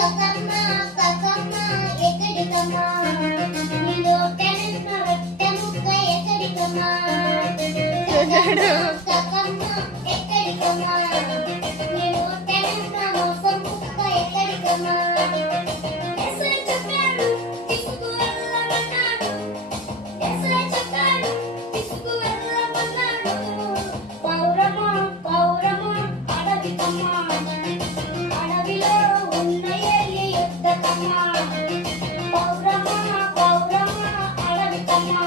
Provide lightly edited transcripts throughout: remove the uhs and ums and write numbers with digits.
కకమ్మ కకమ్మ ఎక్కడికమ్మా నీలో టెనెంట్ రొట్టె ముక్క ఎక్కడికమ్మా కకమ్మ ఎక్కడికమ్మా నీలో టెనెంట్ మోసం ముక్క ఎక్కడికమ్మా ఎస్ఐ చెప్పాడు తీసుకువెళ్ళమన్నాడు ఎస్ఐ చెప్పాడు తీసుకువెళ్ళమన్నాడు పౌరమా పౌరమా అడవికమ్మా అడవిలో ఉన్న ఏలి యుద్ధకమ్మా పౌరమా పౌరమా అడవికమ్మా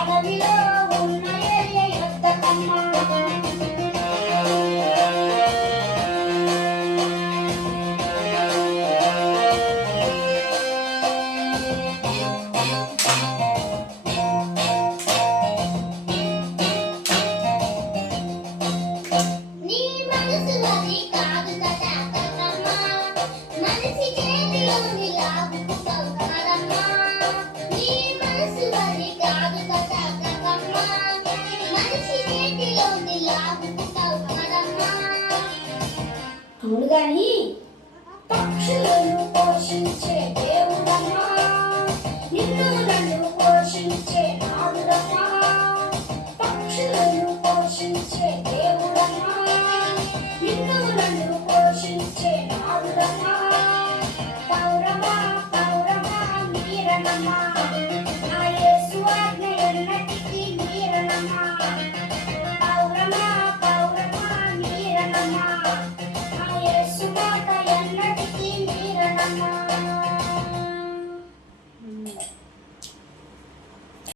అడవిలో ఉన్న ఏలి యుద్ధకమ్మా నీ మనసులోని కాదు కదా కకమ్మ మనిషి చేతిలోని లాగుతావు కదమ్మా నీ మనసులోని కాదు కదా కకమ్మ మనిషి చేతిలోని లాగుతావు కదమ్మా అవును గాని పక్షులను పోషించే దేవుడమ్మా నిన్ను నన్ను పోషించే నాదుడమ్మా